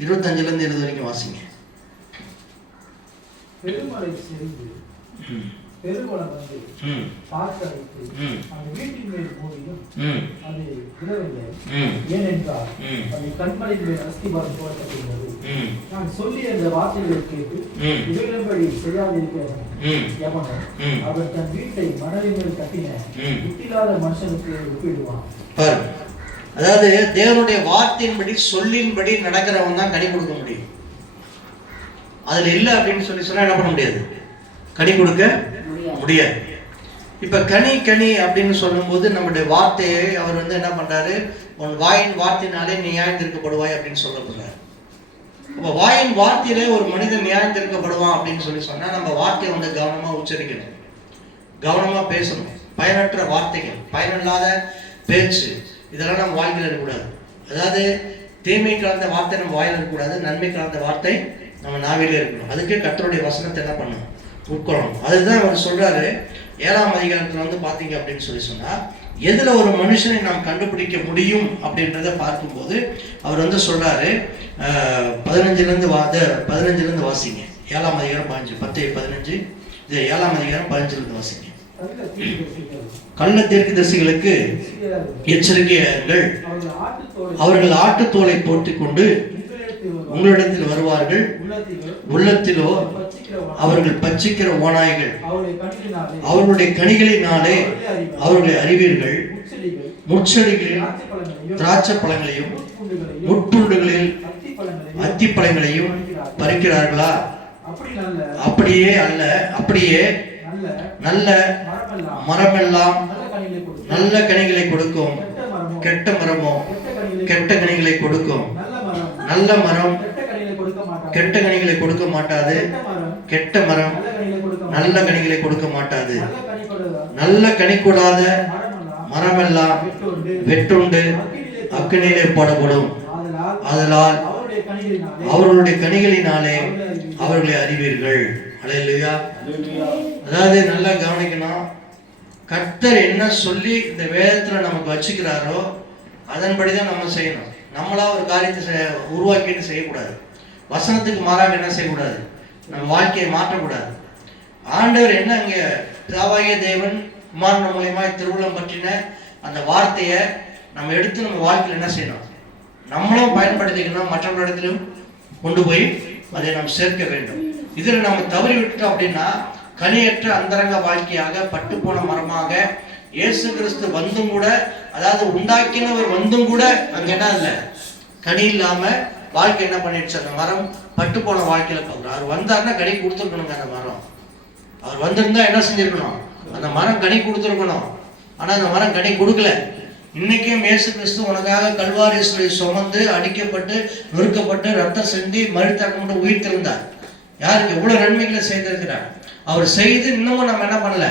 25 20 வரைக்கும் வாசிங்க. பெருமழை செறிந்து பெருவளம் வந்து காற்றடித்து அந்த வீட்டின் மேல் மோதியும் அது விழவில்லை. ஏனென்றால் அது கண்மலையின் மேல் அஸ்திபாரம் போடப்பட்டிருந்தது. நான் சொல்லிய அந்த வார்த்தைகளை கேட்டு இவைகளின்படி செய்யாதிருக்கிற எவனோ அவர் தன் வீட்டை மணலின் மேல் கட்டின புத்தியில்லாத மனுஷனுக்கு ஒப்பிடுவான். அதாவது தேவனுடைய வார்த்தையின்படி சொல்லின்படி நடக்கிறவன் தான் கனி கொடுக்க முடியும். அதுல இல்லை அப்படின்னு சொன்னா என்ன பண்ண முடியாது, கனி கொடுக்க முடியாது. இப்ப கனி அப்படின்னு சொல்லும் போது நம்முடைய வார்த்தையை அவர் என்ன பண்றாரு, உன் வாயின் வார்த்தையினாலே நீ நியாயந்திருக்கப்படுவாய் அப்படின்னு சொல்லப்படுறாரு. அப்ப வாயின் வார்த்தையிலே ஒரு மனிதன் நியாயந்திருக்கப்படுவான் அப்படின்னு சொன்னா நம்ம வார்த்தையை கவனமா உச்சரிக்கணும், கவனமா பேசணும். பயனற்ற வார்த்தைகள், பயனில்லாத பேச்சு, இதெல்லாம் நம்ம வாழ்க்கையில் இருக்கக்கூடாது. அதாவது தீமை கலந்த வார்த்தை நம்ம வாயில் இருக்கக்கூடாது, நன்மை கலந்த வார்த்தை நம்ம நாவிலே இருக்கணும். அதுக்கு கர்த்தருடைய வசனத்தை என்ன பண்ணணும், உட்கொள்ளணும். அதுதான் அவர் சொல்றாரு 7ஆம் அதிகாரத்துல பாத்தீங்க அப்படின்னு சொன்னா, எதுல ஒரு மனுஷனை நாம் கண்டுபிடிக்க முடியும் அப்படின்றத பார்க்கும்போது அவர் சொல்றாரு 15 வாசிங்க. 7ஆம் அதிகாரம் 10-15 இது 7ஆம் அதிகாரம் 15 வாசிங்க. கள்ள தீர்க்கதரிசிகளுக்கு எச்சரிக்கையார்கள், அவர்கள் ஆட்டுத்தோலை போட்டுக் கொண்டு உங்களிடத்தில் வருவார்கள், உள்ளத்திலோ அவர்கள் பச்சிக்கிற ஓநாய்கள், அவர்களுடைய கனிகளினாலே அவர்களை அறிவீர்கள். முட்செடிகளில் திராட்சை பழங்களையும் முட்புண்டுகளில் அத்தி பழங்களையும் பறிக்கிறார்களா? அப்படியே அல்ல, அப்படியே நல்ல மரமெல்லாம் நல்ல கனிகளை கொடுக்கும், கெட்ட மரமோ கெட்ட கனிகளை கொடுக்கும். நல்ல மரம் கெட்ட கனிகளை கொடுக்க மாட்டாது, கெட்ட மரம் நல்ல கனிகளை கொடுக்க மாட்டாது. நல்ல கனி கூடாத மரமெல்லாம் வெட்டுண்டு அக்கினியிலே போடப்படும். அதனால் அவர்களுடைய கனிகளினாலே அவர்களை அறிவீர்கள். அல்லேலூயா. அதாவது நல்லா கவனிக்கணும், கர்த்தர் என்ன சொல்லி இந்த வேதத்துல நமக்கு வச்சுக்கிறாரோ அதன்படிதான் நம்ம செய்யணும். நம்மளா ஒரு காரியத்தை உருவாக்கிட்டு செய்யக்கூடாது. வசனத்துக்கு மாறாக என்ன செய்யக்கூடாது, நம்ம வாழ்க்கையை மாற்றக்கூடாது. ஆண்டவர் என்ன இங்க பிதாவாகிய தேவன் குமாரன் மூலியமாய் திருவுளம் பற்றின அந்த வார்த்தையை நம்ம எடுத்து நம்ம வாழ்க்கையில் என்ன செய்யணும், நம்மளும் பயன்படுத்திக்கணும், மற்றவர்களிடத்திலும் கொண்டு போய் அதை நாம் சேர்க்க வேண்டும். இதில் நம்ம தவறி விட்டோம் அப்படின்னா கனியற்ற அந்தரங்க வாழ்க்கையாக பட்டு போன மரமாக இயேசு கிறிஸ்து வந்தும் கூட, அதாவது உண்டாக்கினவர் வந்தும் கூட அங்க என்ன இல்லை, கனி இல்லாம வாழ்க்கை என்ன பண்ணிடுச்சு, அந்த மரம் பட்டு போன வாழ்க்கையில பார்க்குறோம். அவர் வந்தாருன்னா கனி கொடுத்துருக்கணுங்க. அந்த மரம் அவர் வந்திருந்தா என்ன செஞ்சிருக்கணும், அந்த மரம் கனி கொடுத்துருக்கணும். ஆனா அந்த மரம் கனி கொடுக்கல. இன்னைக்கும் இயேசு கிறிஸ்து உனக்காக கல்வாரி சிலுவை சுமந்து அடிக்கப்பட்டு நொறுக்கப்பட்டு ரத்தம் சிந்தி மறுத்தாக்கப்பட்டு உயிர் திறந்தார். யாருக்கு எவ்வளவு நன்மைகளை செய்திருக்கிறார் அவர் செய்து. இன்னமும் நம்ம என்ன பண்ணல,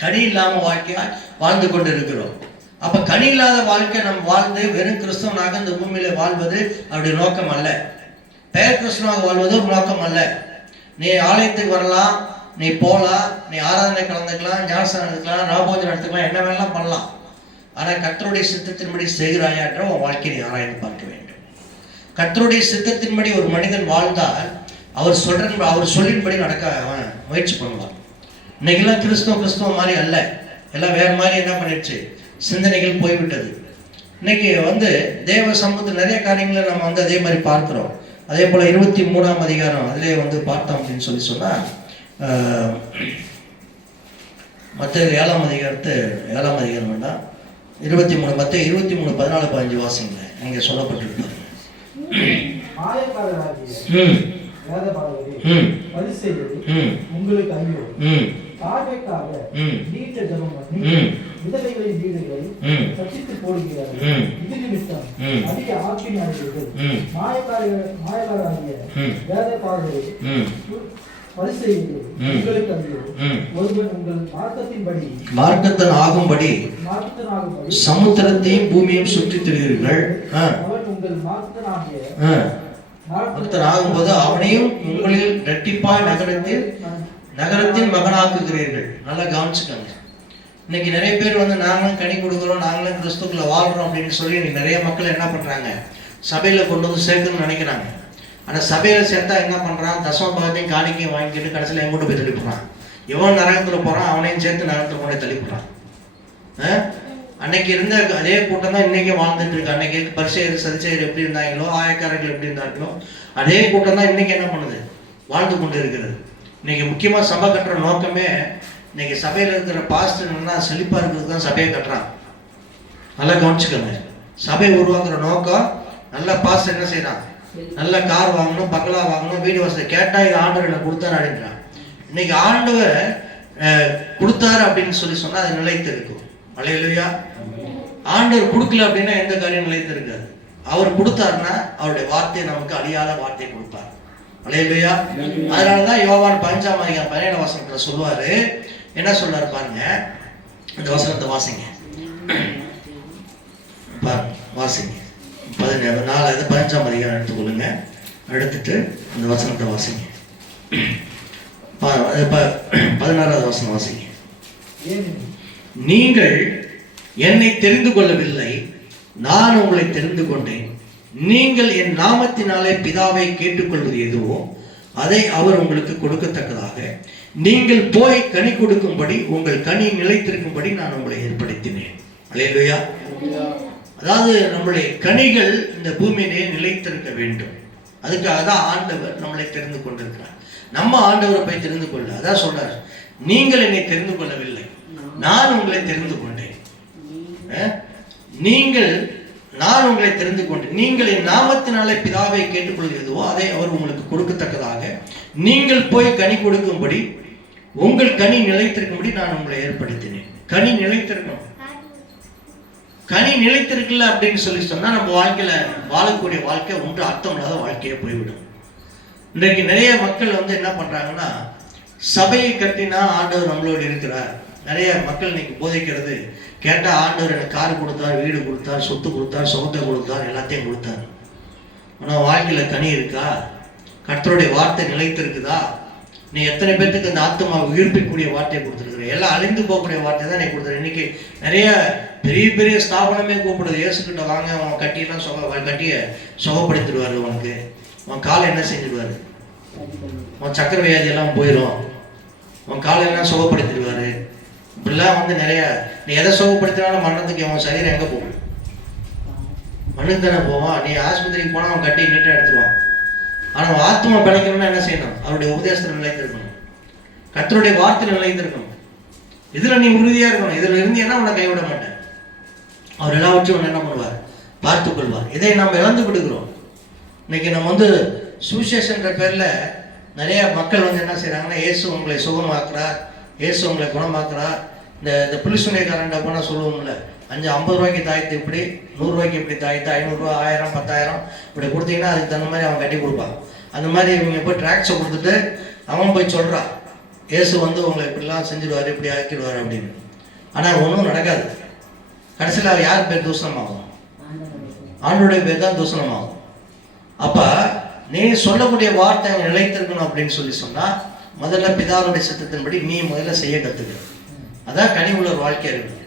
கனி இல்லாம வாழ்க்கையா வாழ்ந்து கொண்டு இருக்கிறோம். அப்ப கனி இல்லாத வாழ்க்கை நம்ம வாழ்ந்து வெறும் கிறிஸ்தவனாக இந்த பூமியில வாழ்வது அவருடைய நோக்கம் அல்ல. பெயர் கிறிஸ்தவனாக வாழ்வது ஒரு நோக்கம் அல்ல. நீ ஆலயத்துக்கு வரலாம், நீ போகலாம், நீ ஆராதனை கலந்துக்கலாம், ஞானஸ்நானம் எடுத்துக்கலாம், ராபோஜனம் எடுத்துக்கலாம், என்ன வேணாலும் பண்ணலாம். ஆனா கர்த்தருடைய சித்தத்தின்படி செய்கிறாயான்ற உன் வாழ்க்கையை நீ ஆராய்ந்து பார்க்க வேண்டும். கர்த்தருடைய சித்தத்தின்படி ஒரு மனிதன் வாழ்ந்தால் அவர் சொல்லின்படி நடக்க அவன் முயற்சி பண்ணுவான். இன்னைக்கெல்லாம் கிறிஸ்துவ மாதிரி அல்ல, எல்லாம் வேற மாதிரி என்ன பண்ணிடுச்சு, சிந்தனைகள் போய்விட்டது. இன்னைக்கு தேவ சமூகத்தில் நிறைய காரியங்களை நம்ம அதே மாதிரி பார்க்கிறோம். அதே போல 23ஆம் அதிகாரம் அதிலே பார்த்தோம் அப்படின்னு சொன்னா மற்ற 7ஆம் அதிகாரம் வேண்டாம், 23 மற்ற 23:14-15 வாசிங்க. நீங்க சொல்லப்பட்டிருப்பாங்க. உங்களுக்கு ஐயோ, பார்வைக்காக நீண்ட ஜெபம் பண்ணி விதவைகளின் வீடுகளை சச்சித்து போடுகிறார்கள். இது நிமித்தம் அதிக ஆக்கினார்கள். மாயக்காரராகிய வேதக்காரர்களே, உங்களுக்கு ஐயோ, ஒருவன் உங்கள் மார்க்கத்தின் ஆகும்படி சமுத்திரத்தையும் பூமியையும் சுற்றி திரிகிறீர்கள். அவன் உங்கள் மார்க்கத்தின் ஆகும்போது அவனையும் உங்களில் இரட்டிப்பாய் நகரத்தின் மகனாக்குகிறீர்கள். நல்லா கவனிச்சுக்கோங்க. இன்னைக்கு நிறைய பேர் நாங்களும் கனி கொடுக்குறோம், நாங்களும் கிறிஸ்துக்குள்ள வாழ்றோம் அப்படின்னு சொல்லி நிறைய மக்கள் என்ன பண்றாங்க, சபையில் கொண்டு வந்து சேர்க்கணும்னு நினைக்கிறாங்க. ஆனால் சபையில் சேர்த்தா என்ன பண்ணுறான், தசம பாகத்தையும் காணிக்கையும் வாங்கிட்டு கடைசியில் எங்கூட்டு போய் தள்ளிவிடுறான். எவன் நரகத்தில் போகிறான் அவனையும் சேர்த்து நரகத்தில் கொண்டு தள்ளிவிடுறான். அன்னைக்கு இருந்த அதே கூட்டம் தான் இன்னைக்கு வாழ்ந்துட்டு இருக்கு. அன்னைக்கு பரிசெயர் சதிசெயர் எப்படி இருந்தாங்களோ, ஆயக்காரர்கள் எப்படி இருந்தாங்களோ, அதே கூட்டம் தான் இன்னைக்கு என்ன பண்ணுது, வாழ்ந்து கொண்டு இருக்கிறது. இன்னைக்கு முக்கியமாக சபை கட்டுற நோக்கமே, இன்னைக்கு சபையில் இருக்கிற பாஸ்டர்னா செழிப்பாக இருக்கிறது தான் சபையை கட்டுறான். நல்லா கவனிச்சுக்கோங்க. சபையை உருவாக்குற நோக்கம், நல்ல பாஸ்டர் என்ன செய்யறான், நல்ல கார் வாங்கணும், பங்களா வாங்கணும், வீடு வசதி கேட்டால் இது ஆண்டவர் எனக்கு கொடுத்தாரு அப்படின்றான். இன்னைக்கு ஆண்டவர் கொடுத்தாரு அப்படின்னு சொல்லி சொன்னால் அது நிலைத்து இருக்கும். அல்லேலூயா. ஆண்டவர் கொடுக்கல அப்படின்னா எந்த காரியம் நிலைத்து இருக்காது. அவர் கொடுத்தாருன்னா அவருடைய வார்த்தையை நமக்கு அழியாத வார்த்தையை கொடுப்பார். அல்லேலூயா. அதனாலதான் யோவான் 5:17 சொல்லுவாரு. என்ன சொல்றாரு பாருங்க, இந்த வசனத்தை வாசிங்க, வாசிங்க. 15 எடுத்துக்கொள்ளுங்க, எடுத்துட்டு இந்த வசனத்தை வாசிங்க. 16வது வசனம் வாசிங்க. நீங்கள் என்னை தெரிந்து கொள்ளவில்லை, நான் உங்களை தெரிந்து கொண்டேன். நீங்கள் என் நாமத்தினாலே பிதாவை கேட்டுக்கொள்வது எதுவோ அதை அவர் உங்களுக்கு கொடுக்கத்தக்கதாக நீங்கள் போய் கனி கொடுக்கும்படி, உங்கள் கனி நிலைத்திருக்கும்படி நான் உங்களை ஏற்படுத்தினேன். அல்லேலூயா. அதாவது நம்முடைய கனிகள் இந்த பூமியிலே நிலைத்திருக்க வேண்டும். அதுக்காக தான் ஆண்டவர் நம்மளை தெரிந்து கொண்டிருக்கிறார். நம்ம ஆண்டவரை போய் தெரிந்து கொள்ள, அதான் சொல்றார், நீங்கள் என்னை தெரிந்து கொள்ளவில்லை, நான் உங்களை தெரிந்து கொண்டேன். நான் உங்களை தெரிந்து கொண்டேன். நீங்கள் என் நாமத்தினாலே பிதாவை கேட்டுக்கொள்வது எதுவோ அதை அவர் உங்களுக்கு கொடுக்கத்தக்கதாக நீங்கள் போய் கனி கொடுக்கும்படி, உங்கள் கனி நிலைத்திருக்கும்படி நான் உங்களை ஏற்படுத்தினேன். கனி நிலைத்திருக்கணும். கனி நிலைத்திருக்கல அப்படின்னு சொல்லி சொன்னா நம்ம வாழ்க்கையில வாழக்கூடிய வாழ்க்கை ஒன்று அர்த்தம் இல்லாத வாழ்க்கையை போய்விடும். இன்றைக்கு நிறைய மக்கள் என்ன பண்றாங்கன்னா, சபையை கட்டினா ஆண்டவர் நம்மளோடு இருக்கிறார். நிறைய மக்கள் இன்னைக்கு போதிக்கிறது கேட்டால், ஆண்டவர் எனக்கு கார் கொடுத்தார், வீடு கொடுத்தார், சொத்து கொடுத்தார், சுகத்தை கொடுத்தார், எல்லாத்தையும் கொடுத்தார். ஆனால் வாழ்க்கையில் கனி இருக்கா? கர்த்தருடைய வார்த்தை நிலைத்திருக்குதா? நீ எத்தனை பேர்த்துக்கு அந்த ஆத்மா உயிர்ப்பிக்கக்கூடிய வார்த்தையை கொடுத்துருக்குற? எல்லாம் அழிந்து போகக்கூடிய வார்த்தை தான் நீ கொடுத்துரு. இன்னைக்கு நிறைய பெரிய பெரிய ஸ்தாபனமே கூப்பிடுது, இயேசுக்கிட்ட வாங்க, அவன் கட்டியெல்லாம் கட்டிய சுகப்படுத்திடுவார், உனக்கு உன் காலை என்ன செஞ்சிடுவார், உன் சக்கரை வியாதியெல்லாம் போயிடும், உன் காலையெல்லாம் சுகப்படுத்திடுவார். இப்படிலாம் நிறைய, நீ எதை சுகப்படுத்தினாலும் மரணத்துக்கு அவன் சரீரம் எங்கே போகும்? மண்ணுக்கு தானே போவான். நீ ஆஸ்பத்திரிக்கு போனால் அவன் கட்டி நீட்டாக எடுத்துருவான். ஆனால் ஆத்மா பிழைக்கணும்னா என்ன செய்யணும்? அவருடைய உபதேசத்தில் நிலைத்திருக்கணும், கர்த்தருடைய வார்த்தையில் நிலைத்திருக்கணும். இதில் நீ உறுதியாக இருக்கணும். இதில் இருந்து என்ன உன்னை கைவிட மாட்டேன். அவர் எல்லாவற்றையும் உன்னை என்ன பண்ணுவார்? பார்த்து கொள்வார். இதை நம்ம இழந்து விடுகிறோம். இன்னைக்கு நம்ம சுவிசேஷன்ற பேரில் நிறைய மக்கள் என்ன செய்கிறாங்கன்னா, இயேசு உங்களை சுகமாக்குறார், இயேசு உங்களை குணமாக்குறார். இந்த புலிசுனைக்காரன்ட போனால் சொல்லுவோம்ல, 50 ரூபாய்க்கு தாயத்து இப்படி, 100 ரூபாய்க்கு இப்படி தாயத்து, 500 ரூபா, 1000, 10,000 இப்படி கொடுத்தீங்கன்னா அதுக்கு தகுந்த மாதிரி அவன் கட்டி கொடுப்பான். அந்த மாதிரி இவங்க போய் ட்ராக்ஸை கொடுத்துட்டு அவன் போய் சொல்கிறான், இயேசு உங்களை இப்படிலாம் செஞ்சிடுவார், இப்படி ஆக்கிடுவார் அப்படின்னு. ஆனால் ஒன்றும் நடக்காது. கடைசியில் யார் பேர் தூஷணமாகும்? ஆண்டோடைய பேர் தான் தூஷணமாகும். அப்போ நீ சொல்லக்கூடிய வார்த்தை நிலைத்திருக்கணும் அப்படின்னு சொல்லி சொன்னால், முதல்ல பிதாவுடைய சித்தத்தின்படி நீ முதல்ல செய்ய கற்றுக்க. அதான் கனி உள்ள ஒரு வாழ்க்கையாக இருக்குது.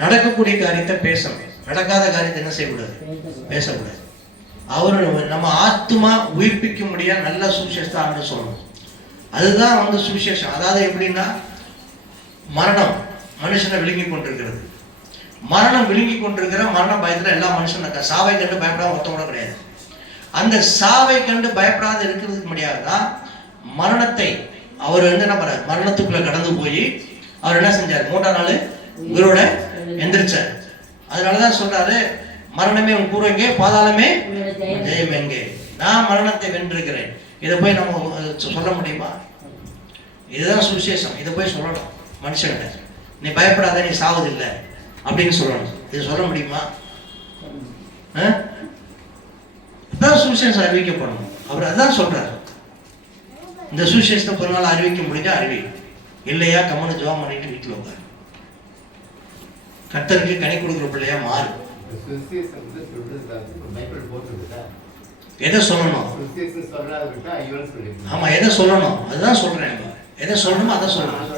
நடக்கக்கூடிய காரியத்தை பேசணும், நடக்காத காரியத்தை என்ன செய்யக்கூடாது? பேசக்கூடாது. அவர் நம்ம ஆத்மா உயிர்ப்பிக்க முடியாது நல்ல சுவிசேஷத்தை ஆண்டு சொல்லணும். அதுதான் சுவிசேஷம். அதாவது எப்படின்னா, மரணம் மனுஷனை விழுங்கி கொண்டிருக்கிறது. மரணம் விழுங்கி கொண்டிருக்கிற மரண பயத்தில் எல்லா மனுஷனும் சாவை கண்டு பயப்படாம ஒருத்தவங்க கிடையாது. அந்த சாவை கண்டு பயப்படாத இருக்கிறதுக்கு முடியாதுதான் மரணத்தை அவர் என்ன பண்ணார்? மரணத்துக்குள்ள கடந்து போய் அவர் என்ன செஞ்சார்? 3ஆம் நாள் உயிரோட எந்திரிச்சார். அதனாலதான் சொல்றாரு, மரணமே உன் கூறு எங்கே, பாதாளமே ஜெயம் எங்கே? நான் மரணத்தை வென்றிருக்கிறேன். இதை போய் நம்ம சொல்ல முடியுமா? இதுதான் சுவிசேஷம். இதை போய் சொல்லணும் மனுஷன்கிட்ட. நீ பயப்படாத, நீ சாவதில்லை அப்படின்னு சொல்லணும். இது சொல்ல முடியுமா? அதான் சுவிசேஷம் அறிவிக்கப்படணும். அவர் அதான் சொல்றாரு. இந்த சுவிசேஷத்தை ஒரு நாள் அறிவிக்க முடிஞ்சா அறிவி, இல்லையா கம்மனு ஜெபம் பண்ணிட்டு வீட்டில் உட்காரு. கர்த்தருக்கு கனி கொடுக்குற பிள்ளையா மாறு. எதை சொல்லணும்? ஆமா, எதை சொல்லணும் அதுதான் சொல்றேன். எதை சொல்லணுமோ அதை சொல்லணும்.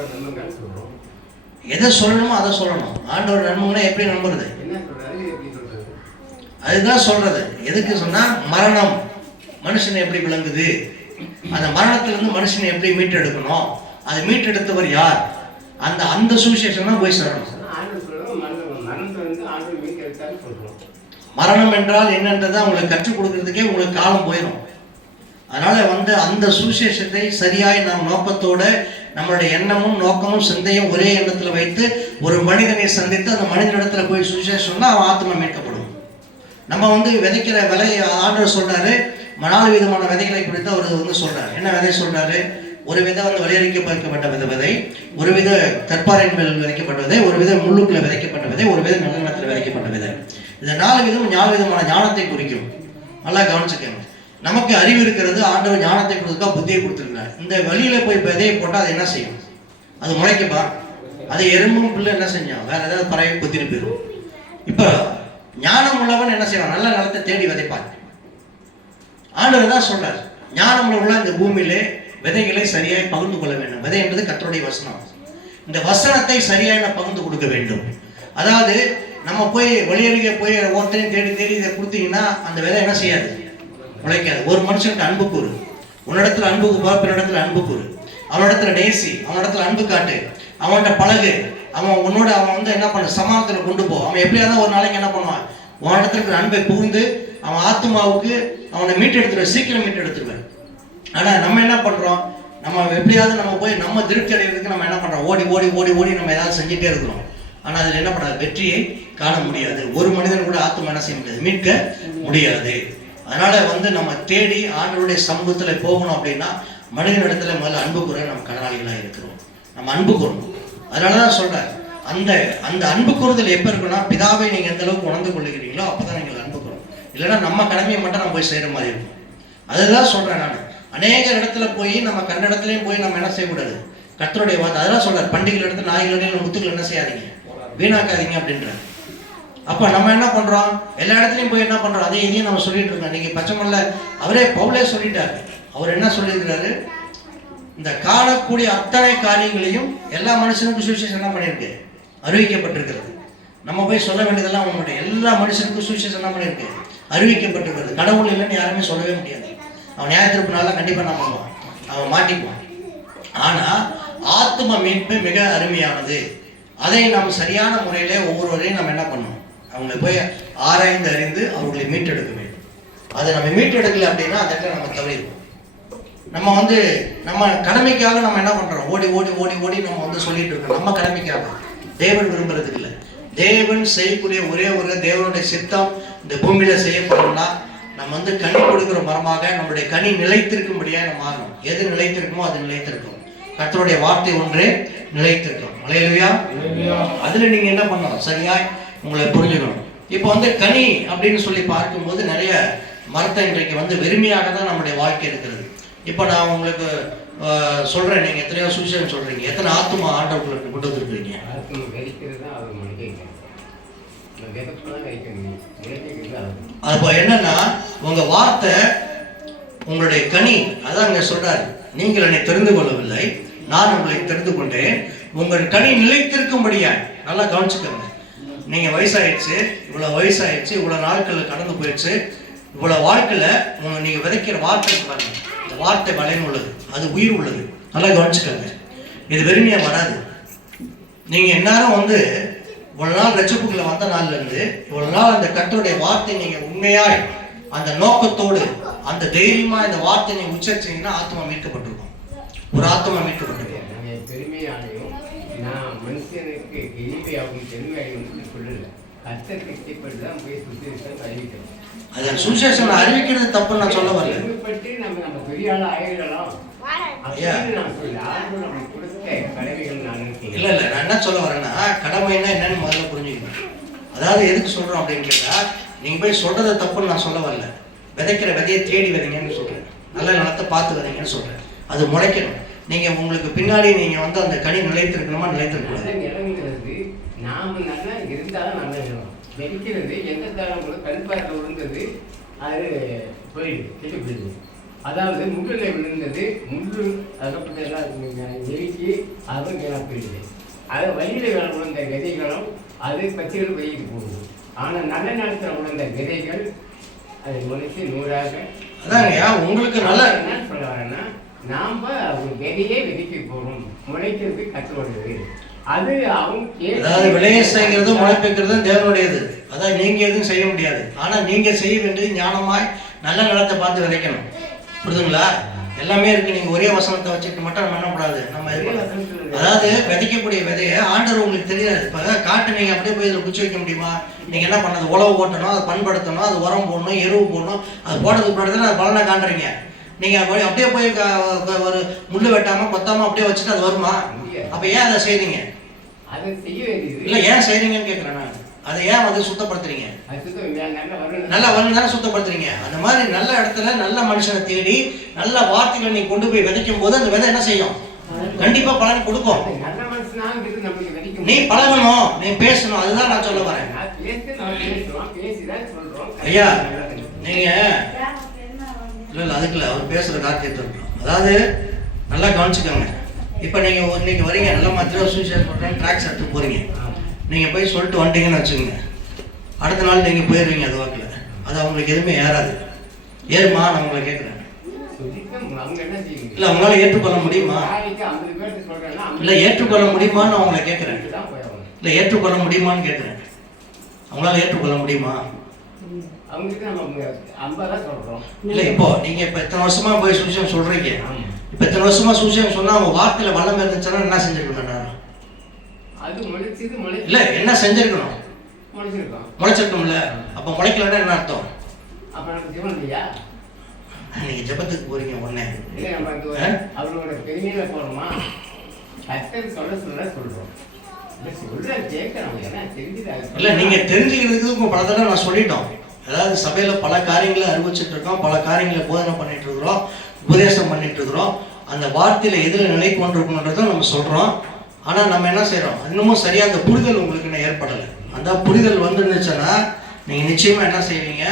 எதை சொல்லணுமோ அதை சொல்லணும். ஆண்டவர் நன்மைன்னா எப்படி நம்புறது? அதுதான் சொல்றது. எதுக்கு சொன்னா மரணம் மனுஷனை எப்படி விளங்குது, அந்த மரணத்திலிருந்து மனுஷனை எப்படி மீட்டெடுக்கணும், அதை மீட்டெடுத்தவர் யார், அந்த சுவிசேஷம் தான் போய் சொல்லணும். மரணம் என்றால் என்னன்றதை உங்களுக்கு கற்றுக் கொடுக்கறதுக்கே உங்களுக்கு காலம் போயிடும். அதனால அந்த சுவிசேஷத்தை சரியாய் நாம் நோக்கத்தோட நம்மளுடைய எண்ணமும் நோக்கமும் சிந்தையும் ஒரே எண்ணத்துல வைத்து ஒரு மனிதனை சந்தித்து அந்த மனிதனிடத்துல போய் சுவிசேஷம்னா அவன் ஆத்மா மீட்கப்படும். நம்ம விதைக்கிற விலை ஆண்டவர் சொல்றாரு, 4 விதமான விதைகளை குறித்து அவர் சொல்றாரு. என்ன விதை சொல்றாரு? ஒரு விதை விளைவிக்கப்பட்ட விதை, ஒரு வித கற்பாரின் மேல் விதைக்கப்பட்ட விதை, ஒரு வித முள்ளுக்குள்ள விதைக்கப்பட்ட விதை, ஒரு வித நல்ல நிலத்தில் விதைக்கப்பட்ட விதை. இந்த 4 விதம் 4 விதமான ஞானத்தை குறிக்கும். நல்லா கவனிச்சுக்கோங்க. நமக்கு அறிவு இருக்கிறது, ஆண்டவர் ஞானத்தை கொடுத்தா புத்தியை கொடுத்துருக்காரு. இந்த வழியில போய் விதையை போட்டால் அது என்ன செய்யும்? அது முளைக்குப்பா. அது எறும்பும் புல்லு என்ன செஞ்சான், வேற ஏதாவது பறவை குத்திட்டு போயிடும். இப்போ ஞானம் உள்ளவன் என்ன செய்வான்? நல்ல நிலத்தை தேடி விதைப்பான். ஆண்டவர் தான் சொல்றார், ஞானம் உள்ள இந்த பூமியிலே விதைகளை சரியாய் பகிர்ந்து கொள்ள வேண்டும். விதை என்பது கர்த்தருடைய வசனம். இந்த வசனத்தை சரியாக பகிர்ந்து கொடுக்க வேண்டும். அதாவது நம்ம போய் வெளியருகே போய் ஒருத்தரையும் தேடி தேடி இதை கொடுத்தீங்கன்னா அந்த விதை என்ன செய்யாது? உழைக்காது. ஒரு மனுஷனுக்கு அன்பு கூறு, உன்னிடத்துல அன்பு கூறு, பின்னிடத்துல அன்பு கூறு, அவனிடத்துல நேசி, அவனிடத்துல அன்பு காட்டு, அவன்கிட்ட பழகு, அவன் என்ன பண்ண சமாதானத்துல கொண்டு போ. அவன் எப்படியாவது ஒரு நாளைக்கு என்ன பண்ணுவான்? உன்னிடத்துல இருக்கிற அன்பை புகுந்து அவன் ஆத்மாவுக்கு அவனை மீட்டெடுத்துருவேன், சீக்கிரம் மீட்டெடுத்துருவேன். ஆனா நம்ம என்ன பண்றோம்? நம்ம எப்படியாவது நம்ம போய் நம்ம திருப்தி அடைகிறதுக்கு நம்ம என்ன பண்றோம்? ஓடி ஓடி ஓடி ஓடி நம்ம ஏதாவது செஞ்சுட்டே இருக்கிறோம். ஆனா அதுல என்ன பண்ணாது? வெற்றியை காண முடியாது. ஒரு மனிதன் கூட ஆத்மா என்ன செய்ய முடியாது? மீட்க முடியாது. அதனால நம்ம தேடி ஆண்டவருடைய சமூகத்துல போகணும் அப்படின்னா மனிதனிடத்துல முதல்ல அன்பு கூற நம்ம கடனாளிகளா இருக்கிறோம். நம்ம அன்பு கூறணும். அதனாலதான் சொல்றேன், அந்த அன்பு கூறுதல் எப்ப இருக்குன்னா, பிதாவை நீங்க எந்த அளவுக்கு உணர்ந்து கொள்ளுகிறீங்களோ அப்பதான் நீங்கள் அன்பு கூறணும். இல்லைன்னா நம்ம கடமையை மட்டும் நம்ம போய் செய்யற மாதிரி இருக்கும். அதுதான் சொல்றேன் நான். அநேக இடத்துல போய் நம்ம கண்ட இடத்துலயும் போய் நம்ம என்ன செய்யக்கூடாது? கர்த்தருடைய வார்த்தை அதெல்லாம் சொல்றாரு, பண்டிகைகள் எடுத்து நாய்கள் முத்துக்கள் என்ன செய்யாதீங்க, வீணாக்காதீங்க அப்படின்ற. அப்ப நம்ம என்ன பண்றோம்? எல்லா இடத்துலயும் போய் என்ன பண்றோம்? அதே இதையும் நம்ம சொல்லிட்டு இருக்கோம். நீங்க பச்சைமல்ல அவரே பவுலே சொல்லிட்டாரு. அவர் என்ன சொல்லியிருக்கிறாரு? இந்த காணக்கூடிய அத்தனை காரியங்களையும் எல்லா மனுஷனுக்கும் சுவிசேஷம் என்ன பண்ணியிருக்கு? அறிவிக்கப்பட்டிருக்கிறது. நம்ம போய் சொல்ல வேண்டியதெல்லாம் உங்களுடைய எல்லா மனுஷனுக்கும் சுவிசேஷம் என்ன பண்ணியிருக்கு? அறிவிக்கப்பட்டிருக்கிறது. கடவுள் இல்லைன்னு யாருமே சொல்லவே முடியாது. அவன் நியாயத்திருப்பினால கண்டிப்பா என்ன பண்ணுவான்? அவன் மாட்டிக்குவான். ஆனா ஆத்ம மீட்பு மிக அருமையானது. அதை நாம் சரியான முறையிலே ஒவ்வொருவரையும் நம்ம என்ன பண்ணணும்? அவங்களை போய் ஆராய்ந்து அறிந்து அவர்களை மீட்டெடுக்க வேண்டும். அதை நம்ம மீட்டெடுக்கல அப்படின்னா அந்த இடத்துல நம்ம தவறிடுவோம். நம்ம நம்ம கடமைக்காக நம்ம என்ன பண்றோம்? ஓடி ஓடி ஓடி ஓடி நம்ம சொல்லிட்டு இருக்கோம். நம்ம கடமைக்காக, தேவன் விரும்புறதுக்கு இல்லை. தேவன் செய்யக்கூடிய ஒரே ஒரு தேவனுடைய சித்தம் இந்த பூமியில செய்யப்படணும்னா நம்ம கனி கொடுக்கிற மரமாக நம்மளுடைய கனி நிலைத்திருக்கும்படியா நம்ம மாறணும். எது நிலைத்திருக்குமோ அது நிலைத்திருக்கும். கர்த்தருடைய வார்த்தை ஒன்றே நிலைத்திருக்கும். அல்லேலூயா. அதுல நீங்க என்ன பண்ணணும்? சரியா உங்களை புரிஞ்சுக்கணும். இப்போ கனி அப்படின்னு சொல்லி பார்க்கும்போது நிறைய மரத்தை இன்றைக்கு வெறுமையாக தான் நம்முடைய வாழ்க்கை இருக்கிறது. இப்போ நான் உங்களுக்கு சொல்றேன், நீங்க எத்தனையோ சுவிசேஷம் சொல்றீங்க, எத்தனை ஆத்துமா ஆண்டவர்களுக்கு கொண்டு வந்திருக்கீங்க? அப்போ என்னன்னா உங்க வார்த்தை உங்களுடைய கனி, அதான் அங்க சொல்றாரு, நீங்கள் என்னை தெரிந்து கொள்ளவில்லை, நான் உங்களை தெரிந்து கொண்டேன், உங்கள் கனி நிலைத்திருக்கும்படியா. நல்லா கவனிச்சுக்கோங்க. நீங்க வயசாயிடுச்சு, இவ்வளவு வயசாயிடுச்சு, இவ்வளவு நாட்கள் கடந்து போயிடுச்சு, இவ்வளவு வாழ்க்கையில நீங்க விதைக்கிற வார்த்தை பாருங்க, இந்த வார்த்தை பலன் உள்ளது, அது உயிர் உள்ளது. நல்லா கவனிச்சுக்கோங்க. இது வெறுமையா வராது. நீங்க எல்லாரும் இவ்வளவு நாள் ரட்சிப்புக்குள்ள வந்த நாள்ல இருந்து இவ்வளவு நாள் அந்த கர்த்தருடைய வார்த்தை நீங்க உண்மையாய் அந்த நோக்கத்தோடு அந்த தைரியமா இந்த வார்த்தை நீங்க உச்சரிச்சீங்கன்னா ஆத்மா மீட்கப்பட்டிருக்கும். ஒரு ஆத்மா மீட்கப்பட்டிருக்கும். பெருமையாலையும் நான் மனுஷனுக்கு எளிமையாகவும் பெருமையாகவும் சொல்லல, கர்த்தருக்கு இஷ்டப்பட்டுதான் போய் சுவிசேஷம் அறிவிக்கிறோம். அது சுவிசேஷம் அறிவிக்கிறது தப்பு நான் சொல்ல வரல. பெருமைப்பட்டு நம்ம பெரிய ஆளா ஆயிடலாம் அப்படின்னு நான் சொல்ல, ஆண்டு நம்ம கொடுத்த கடமைகள் நான் இருக்கேன். இல்ல நான் என்ன சொல்ல வரேன்னா, கடமைன்னா என்னன்னு முதல்ல புரிஞ்சுக்கணும். அதாவது எதுக்கு சொல்றோம் அப்படின்னு கேட்டா, நீங்க போய் சொல்றதை தப்புன்னு நான் சொல்ல வரல. விதைக்கிற விதையை தேடி விதைங்கன்னு சொல்றேன். நல்ல நிலத்தை பார்த்து விதைங்கன்னு சொல்றேன். அது முளைக்கணும். நீங்க உங்களுக்கு பின்னாடி நீங்க அந்த கனி நிலைத்திருக்கணுமா நிலைத்திருக்கணும். நிலங்கிறது நாம நல்லா இருந்தாலும் நல்ல நிலம். வெடிக்கிறது எந்த தரம் கல்பாரில் விழுந்தது அது போயிடுது, கெட்டு போயிடுது. அதாவது முள்ளில் விழுந்தது, முள்ளு அதப்பட்ட எல்லாம் நெருக்கி அதுவும் கீழே போயிடுது. அதை வழியில் விழுந்த விதைகளும் அது பச்சைகள் வெளியிட்டு போகுது. ஆனால் நல்ல நேரத்தில் உள்ள விதைகள் அது முளைச்சி 100ஆக. அதாங்கய்யா உங்களுக்கு நல்ல என்ன சொல்ல வரேன்னா, நாம் ஒரு விதையே விதைக்க போகிறோம், முளைக்கிறது கற்றுக்கொள்வது. அது அவங்க அதாவது விளைய செய்கிறது முளைப்பிக்கிறது தேவனுடையது. அதாவது நீங்க எதுவும் செய்ய முடியாது. ஆனா நீங்க செய்ய வேண்டியது ஞானமாய் நல்ல நிலத்தை பார்த்து விதைக்கணும். புரியுதுங்களா? எல்லாமே இருக்கு. நீங்க ஒரே வசனத்தை வச்சுட்டு மட்டும் நம்ம பண்ணக்கூடாது. நம்ம அதாவது விதைக்கக்கூடிய விதைய ஆண்டவர் உங்களுக்கு தெரியாது. இப்ப காட்டு நீங்க அப்படியே போய் இதில் குச்சி வைக்க முடியுமா? நீங்க என்ன பண்ணது? உழவு ஓட்டணும், அதை பண்படுத்தணும், அது உரம் போடணும், எருவு போடணும். அது போட்டதுக்கு பிறகு அது பலனை காண்றீங்க. நீங்க அப்படியே போய் ஒரு முள்ளு வெட்டாம கொத்தாம அப்படியே வச்சுட்டு அது வருமா? அப்ப ஏன் அதை செய்றீங்க? அதை செய்ய வேண்டியது இல்ல, ஏன் செய்றீங்கன்னு கேட்கிறேன் நான். அதை ஏன் வந்து சுத்தப்படுத்துறீங்க? நல்லா வரணும் தானே சுத்தப்படுத்துறீங்க. அந்த மாதிரி நல்ல இடத்துல நல்ல மனுஷனை தேடி நல்ல வார்த்தைகளை நீ கொண்டு போய் விதைக்கும் போது அந்த விதை என்ன செய்யும்? கண்டிப்பா பலன் கொடுக்கும். நீ பழகணும், நீ பேசணும். அதுதான் நான் சொல்ல வரேன். ஐயா நீங்க இல்ல அதுக்குல அவர் பேசுற காரியத்தை அதாவது நல்லா கவனிச்சுக்கோங்க. இப்ப நீங்க இன்னைக்கு வரீங்க, நல்ல மாதிரி சுவிசேஷம் பண்றேன் ட்ராக்ஸ் எடுத்து போறீங்க. நீங்க போய் சொல்லிட்டு வந்துட்டீங்கன்னு வச்சுக்கோங்க, அடுத்த நாள் நீங்க போயிடுவீங்க. அது வாக்கில் அது அவங்களுக்கு எதுவுமே ஏறாது. ஏறுமா? நான் உங்களை கேட்குறேன். இல்லை அவங்களால ஏற்றுக்கொள்ள முடியுமா? இல்லை ஏற்றுக்கொள்ள முடியுமான்னு நான் உங்களை கேட்குறேன். இல்லை ஏற்றுக்கொள்ள முடியுமான்னு கேட்குறேன். அவங்களால ஏற்றுக்கொள்ள முடியுமா? இல்லை இப்போ நீங்க இப்போ எத்தனை வருஷமா போய் சுவிசேஷம் சொல்றீங்க. இப்போ எத்தனை வருஷமா சுவிசேஷம் சொன்னா அவங்க வார்த்தையில வல்லம் இருந்துச்சுன்னா என்ன செஞ்சிருக்கணும்? இல்ல என்ன செஞ்சிருக்கணும்? முளைச்சிருக்கோம்ல. அப்ப முளைக்கலன்னா என்ன அர்த்தம்? நீங்க ஜெபத்துக்கு போறீங்க உடனே அவரோட பெருமையில போறோமா? சொல்ல சொல்றோம். இல்ல நீங்க தெரிஞ்சுக்கிறதுக்கு பல தடவை நான் சொல்லிட்டோம். அதாவது சபையில பல காரியங்களை அறிவிச்சுட்டு இருக்கோம், பல காரியங்களை போதனை பண்ணிட்டு இருக்கிறோம், உபதேசம் பண்ணிட்டு இருக்கிறோம். அந்த வார்த்தையில எதுல நிலை கொண்டிருக்கணுன்றதை நம்ம சொல்றோம். ஆனா நம்ம என்ன செய்யறோம்? இன்னமும் சரியா அந்த புரிதல் உங்களுக்கு என்ன ஏற்படலை. அந்த புரிதல் வந்துருந்துச்சுன்னா நீங்க நிச்சயமா என்ன செய்வீங்க?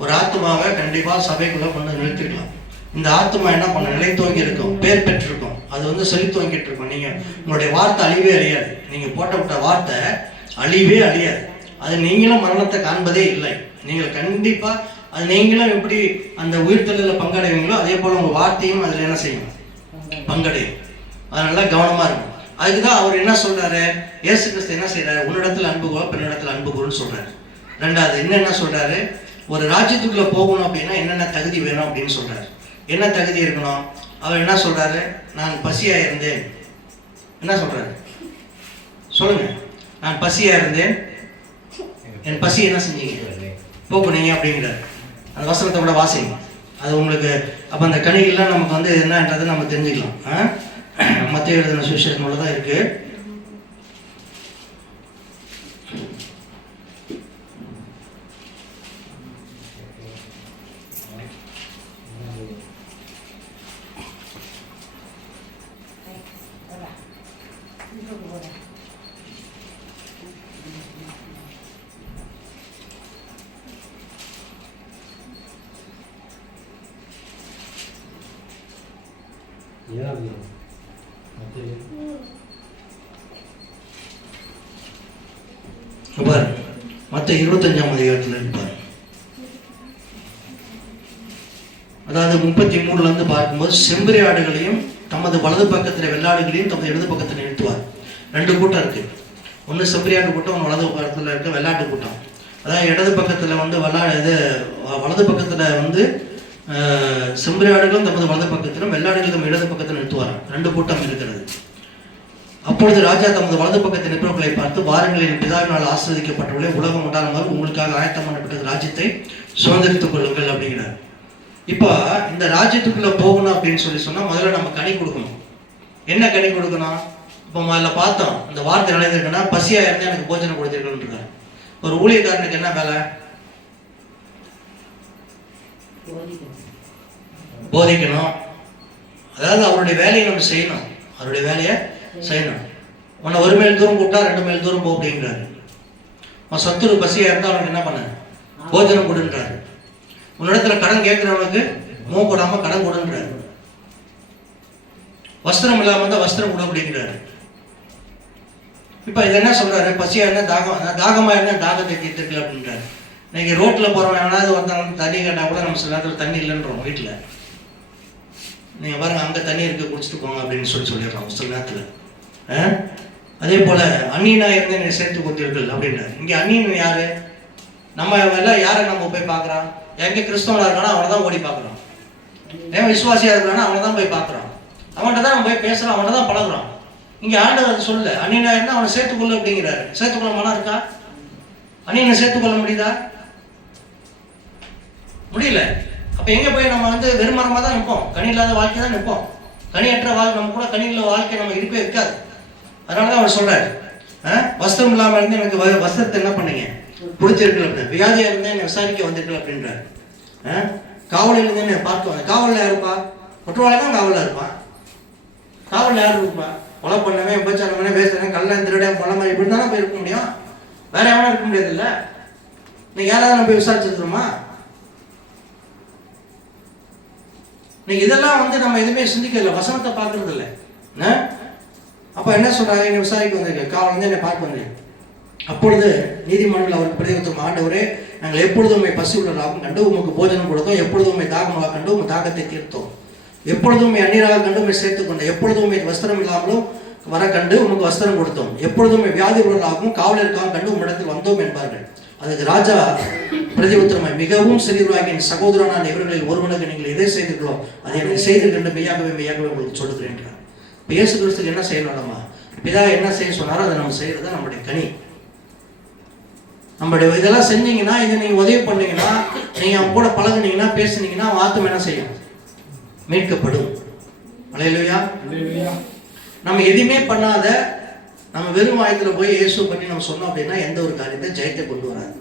ஒரு ஆத்மாவை கண்டிப்பா சபைக்குள்ள கொண்டு நிறுத்திக்கலாம். இந்த ஆத்மா என்ன பண்ண நிலை துவங்கி இருக்கும், பேர் பெற்றிருக்கும், அது வந்து செழி துவங்கிட்டு இருக்கும். நீங்க உங்களுடைய வார்த்தை அழிவே அழியாது. நீங்க போட்ட வார்த்தை அழிவே அழியாது. அது நீங்களும் மரணத்தை காண்பதே இல்லை. நீங்கள் கண்டிப்பா அது நீங்களும் எப்படி அந்த உயிர்த்தலில் பங்கடைவீங்களோ அதே போல உங்க வார்த்தையும் அதுல என்ன செய்யும்? பங்கடையும். அது நல்லா கவனமா இருக்கும். அதுக்குதான் அவர் என்ன சொல்றாரு? இயேசு கிறிஸ்து என்ன செய்யறாரு? உன்னிடத்துல அன்பு கூற பெண்ணிடத்துல அன்பு கூறுன்னு சொல்றாரு. ரெண்டாவது என்ன சொல்றாரு? ஒரு ராஜ்யத்துக்குள்ள போகணும் அப்படின்னா என்னென்ன தகுதி வேணும் அப்படின்னு சொல்றாரு. என்ன தகுதி இருக்கணும்? அவர் என்ன சொல்றாரு? நான் பசியா இருந்தேன். என்ன சொல்றாரு? சொல்லுங்க. நான் பசியா இருந்தேன், என் பசி என்ன செஞ்சீங்க? போக்குனீங்க அப்படிங்கிறார். அந்த வசனத்தை கூட வாசிங்க. அது உங்களுக்கு அப்ப அந்த கணிகள்லாம் நமக்கு வந்து என்னன்றதை நம்ம தெரிஞ்சுக்கலாம். மத்திய எழுதின சுவிசேஷம் தான் இருக்கு. மற்ற 25ஆம் அதிகாரத்தில் இருப்பார். அதாவது 33ல இருந்து பார்க்கும்போது செம்பரி ஆடுகளையும் தமது வலது பக்கத்தில் வெள்ளாடுகளையும் தமது இடது பக்கத்தில் நிறுத்துவார். 2 கூட்டம் இருக்கு. ஒன்று செம்பரி ஆடு கூட்டம், ஒன்று வலது பக்கத்தில் இருக்க வெள்ளாட்டு கூட்டம். அதாவது இடது பக்கத்தில் வந்து வலது பக்கத்தில் வந்து செம்பரி ஆடுகளும் தமது வலது பக்கத்திலும் வெள்ளாடுகளும் தமது இடது பக்கத்தில் நிறுத்துவார். 2 கூட்டம் இருக்கிறது. அப்பொழுது ராஜா தமது வலது பக்கத்தில் நிற்பவர்களை பார்த்து, வாருங்களின் பிதாவினால் ஆசிர்வதிக்கப்பட்டவர்களே, உலகம் உண்டானவர் உங்களுக்காக ஆயத்தம் பண்ணப்பட்ட ராஜ்யத்தை சுதந்திரித்துக் கொள்ளுங்கள் அப்படிங்கிறார். இப்போ இந்த ராஜ்யத்துக்குள்ள போகணும் அப்படின்னு சொன்னா முதல்ல நம்ம கனி கொடுக்கணும். என்ன கனி கொடுக்கணும்? இப்போ முதல்ல பார்த்தோம், இந்த வார்த்தை நினைந்திருக்குன்னா பசியா இருந்தா எனக்கு போஜனம் கொடுத்திருக்கணும்ன்றாங்க. ஒரு ஊழியக்காரனுக்கு என்ன வேலை? போதிக்கணும். அதாவது அவருடைய வேலையை நம்ம செய்யணும். அவருடைய வேலையை செய்யணும். உன்னை 1 மைல் தூரம் கூப்பிட்டா 2 மைல் தூரம் போ அப்படிங்கிறாரு. உன் சத்துரு பசியா இருந்தா அவனுக்கு என்ன பண்ண? போஜனம் கொடுன்றாரு. உன்னிடத்துல கடன் கேட்கிறவனுக்கு மூ போடாம கடன் கொடுன்றாரு. வஸ்திரம் இல்லாம இருந்தா வஸ்திரம் கொடு அப்படிங்கிறாரு. இப்போ இது என்ன சொல்றாரு? பசியா இருந்தால் தாகமா இருந்தால் தாகத்தை தீர்த்துக்கல அப்படின்றாரு. இன்னைக்கு ரோட்ல போறவன் எவனாவது வந்தாலும் தண்ணி கேட்டால் கூட நம்ம சில நேரத்தில் தண்ணி இல்லைன்றோம் வீட்டில். நீங்க பாருங்க, அங்கே தண்ணி இருக்கு குடிச்சிட்டு போங்க அப்படின்னு சொல்லிடுறோம் சில நேரத்தில். அதே போல அந்நியனா இருந்து என்னை சேர்த்து கொண்டீர்கள் அப்படின்றாரு. இங்கே அந்நியன் யாரு? நம்ம எல்லாம் யாரை நம்ம போய் பார்க்குறோம்? எங்கே கிறிஸ்தவனாக இருக்கானோ அவனை தான் ஓடி பார்க்குறோம். ஏன் விசுவாசியாக இருக்கிறானோ அவனை தான் போய் பார்க்குறோம். அவன்கிட்ட தான் நம்ம போய் பேசுகிறோம், அவனை தான் பழகுறோம். இங்கே ஆண்டவர் அது சொல்லல. அந்நியனா இருந்தால் அவனை சேர்த்துக்கொள்ள அப்படிங்கிறாரு. சேர்த்துக்கொள்ள மனம் இருக்கா? அந்நியனை சேர்த்துக்கொள்ள முடியுதா? முடியல. அப்போ எங்கே போய் நம்ம வெறுமரமாக தான் நிற்போம். கனி இல்லாத வாழ்க்கை தான் நிற்போம். கனியற்ற வாழ்க்கை நம்ம கூட கனி இல்லாத வாழ்க்கை நமக்கு இருக்கவே இருக்காது. அதனால தான் அவர் சொல்றாரு, வஸ்திரம் இல்லாமல் இருந்து எனக்கு வஸ்திரத்தை என்ன பண்ணீங்க பிடிச்சிருக்கல அப்படின்னு. வியாதியாக இருந்தால் என்னை விசாரிக்க வந்திருக்கல அப்படின்றாரு. காவலில் இருந்து என்னை பார்க்க வந்தேன். காவலில் யாருப்பா? குற்றவாளி தான் காவலில் இருப்பான். காவலில் யார் இருப்பா? கொலை பண்ணவே, உபச்சாரம் பண்ண, பேசுறேன், கல்ல திருடன், பொண்ண மாதிரி இப்படி தானே போய் இருக்க முடியும். வேற எவனா இருக்க முடியாது இல்லை. நீ யாராவது நம்ம போய் விசாரிச்சிருக்கிறோமா? இன்னைக்கு இதெல்லாம் நம்ம எதுவுமே சிந்திக்கல, வசனத்தை பார்க்கறது இல்லை. அப்போ என்ன சொல்றாங்க? என்னை விசாரிக்க வந்திருக்க, காவல் என்னை பார்க்க வந்தேன். அப்பொழுது நீதிமன்றத்தில் அவருக்கு பிரதிபத்தம், ஆண்டவரே, நாங்கள் எப்பொழுதும் உண்மை பசி உள்ளதாகவும் கண்டு உமக்கு போஜனம் கொடுத்தோம், எப்பொழுதும் உண்மை தாகமாக கண்டு உங்கள் தாகத்தை தீர்த்தோம், எப்பொழுதும் உண்மை அந்நீராக கண்டு உண்மை சேர்த்துக் கொண்டோம், எப்பொழுதும் உண்மை வஸ்திரம் இல்லாமலும் வர கண்டு உமக்கு வஸ்திரம் கொடுத்தோம், எப்பொழுதும் உண்மை வியாதி உள்ளதாகவும் காவலருக்காகவும் கண்டு உம்மிடத்தில் வந்தோம் என்பார்கள். அதுக்கு ராஜா பிரதிபத்திரமாய், மிகவும் சிறியவராகிய என் சகோதரனான இவர்களில் ஒருவனுக்கு நீங்கள் எதை செய்தீர்களோ அதை எனக்கு செய்தீர்கள் என்று மெய்யாகவே உங்களுக்கு சொல்லுகிறேன். இயேசு கிறிஸ்துக்கு என்ன செய்யணும்? நம்ம பிதா என்ன செய்ய சொன்னாரோ அதை நம்ம செய்யறது தான் நம்முடைய கனி. நம்முடைய இதெல்லாம் செஞ்சீங்கன்னா, இதை நீங்க உதவி பண்ணீங்கன்னா, நீங்க அவங்க கூட பழகுனீங்கன்னா, பேசுனீங்கன்னா, ஆத்தும் என்ன செய்யும்? மீட்கப்படும். அல்லேலூயா. நம்ம எதுவுமே பண்ணாத நம்ம வெறும் வாயத்துல போய் இயேசு பண்ணி நம்ம சொன்னோம் அப்படின்னா எந்த ஒரு காரியத்தை ஜெயத்தை கொண்டு வராது.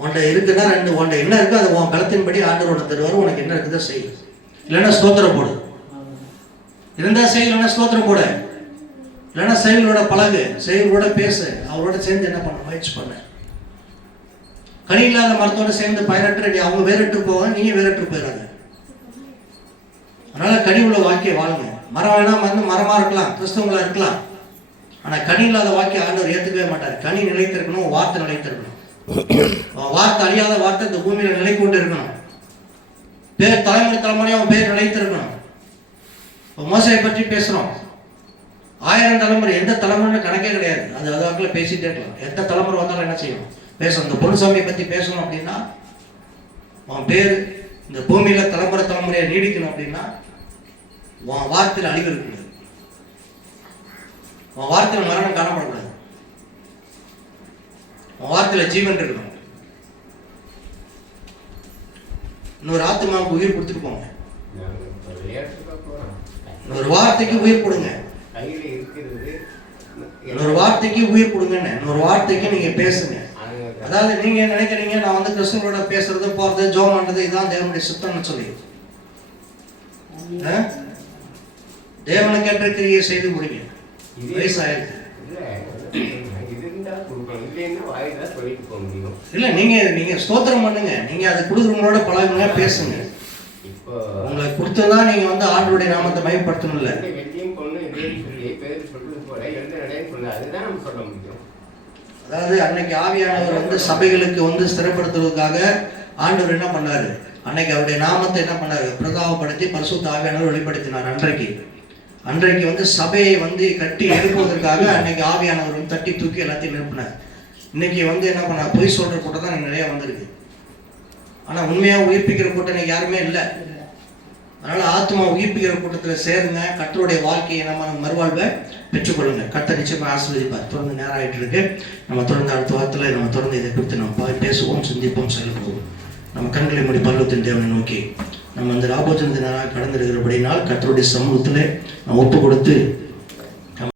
உன்கிட்ட இருக்குன்னா உன்கிட்ட என்ன இருக்கோ அதை உன் களத்தின்படி ஆண்டவரோட தருவார். உனக்கு என்ன இருக்குதோ செய், இல்லைன்னா ஸ்தோத்திரம் போடு. இருந்தா செய், இல்லைன்னா ஸ்தோத்திரம் போட, இல்லைன்னா செயல்களோட பழகு, செயல்களோட பேசு, அவரோட சேர்ந்து என்ன பண்ண முயற்சி பண்ண. கனி இல்லாத மரத்தோட சேர்ந்து பயனற்ற அவங்க வேறட்டு போவாங்க, நீங்க வேறட்டு போயிடாது. அதனால கனி உள்ள வாழ்க்கையை வாழுங்க. மரம் வேணா மரமா இருக்கலாம், கிறிஸ்தவங்களா இருக்கலாம், ஆனா கனி இல்லாத வாழ்க்கையை ஆண்டவர் ஏத்துக்கவே மாட்டார். கனி நிலைத்திருக்கணும், வார்த்தை நிலைத்திருக்கணும். வார்த்தை அழியாத வார்த்தை இந்த பூமியில நிலை கொண்டு இருக்கணும். பேர் தலைமுறையா அவன் பேர் நிலைத்திருக்கணும். மோசையை பற்றி பேசுறோம். 1000 தலைமுறை, எந்த தலைமுறைன்னு கணக்கே கிடையாது. அது அதாக்குள்ள பேசிட்டே இருக்கலாம். எந்த தலைமுறை வந்தாலும் என்ன செய்யணும்? பேசணும். இந்த பொன்னுசாமியை பத்தி பேசணும் அப்படின்னா உன் பேர் இந்த பூமியில தலைமுறையா நீடிக்கணும் அப்படின்னா உன் வார்த்தையில் அழிவு இருக்கக்கூடாது. உன் வார்த்தையில் மரணம் காணப்படக்கூடாது. உன் வார்த்தையில ஜீவன் இருக்கணும். இன்னொரு ஆத்மாவுக்கு உயிர் கொடுத்துட்டு போங்க. ஒரு வார்த்தைக்கு உயிர் கொடுங்க. இன்னொரு வார்த்தைக்கு உயிர் கொடுங்கன்னு, இன்னொரு வார்த்தைக்கு நீங்க பேசுங்க. அதாவது நீங்க நினைக்கிறீங்க நான் கிறிஸ்தவங்களோட பேசுறது, போறது, ஜோம் பண்றது இதுதான் தேவனுடைய சுத்தம்னு சொல்லி, தேவனுக்கு ஏற்ற கிரியை செய்து முடிங்க. வயசாயிருக்கு இல்ல, நீங்க ஸ்தோத்திரம் பண்ணுங்க. நீங்க அதை கொடுக்குறவங்களோட பழகுங்க, பேசுங்க. உங்களை கொடுத்ததான் நீங்க ஆண்டவருடைய நாமத்தை மயப்படுத்தணும்ல. அதாவது அன்னைக்கு ஆவியானவர் சபைகளுக்கு ஸ்திரப்படுத்துவதற்காக ஆண்டவர் என்ன பண்ணாரு? அன்னைக்கு அவருடைய நாமத்தை என்ன பண்ணாரு? பிரதாபப்படுத்தி பரிசுத்த ஆவியானவர் வெளிப்படுத்தினார். அன்றைக்கு சபையை கட்டி எழுப்புவதற்காக அன்னைக்கு ஆவியானவர் தட்டி தூக்கி எல்லாத்தையும் நிரப்பினார். இன்னைக்கு என்ன பண்ண பொய் சொல்ற கூட்டம் தான் நிறைய வந்திருக்கு. ஆனா உண்மையா உயிர்ப்பிக்கிற கூட்டம் இன்னைக்கு யாருமே இல்லை. அதனால ஆத்மா உயிர்ப்பிக்கிற கூட்டத்தில் சேருங்க. கர்த்தருடைய வாழ்க்கையை நம்ம மறுவாழ்வை பெற்றுக்கொள்ளுங்க. கர்த்தர் நிச்சயமா ஆசீர்வதிப்பார். தொடர்ந்து நேரம் ஆயிட்டு இருக்கு. நம்ம தொடர்ந்து அடுத்த வாரத்தில் நம்ம தொடர்ந்து இதை குறித்து நம்ம பேசுவோம், சிந்திப்போம், செயல்படுவோம். நம்ம கண்களை மூடி பரலோகத்தின் தேவனை நோக்கி நம்ம ராபோஜனத்தினால கடந்திருக்கிறபடினால் கர்த்தருடைய சமூகத்தில் நம்ம ஒப்பு கொடுத்து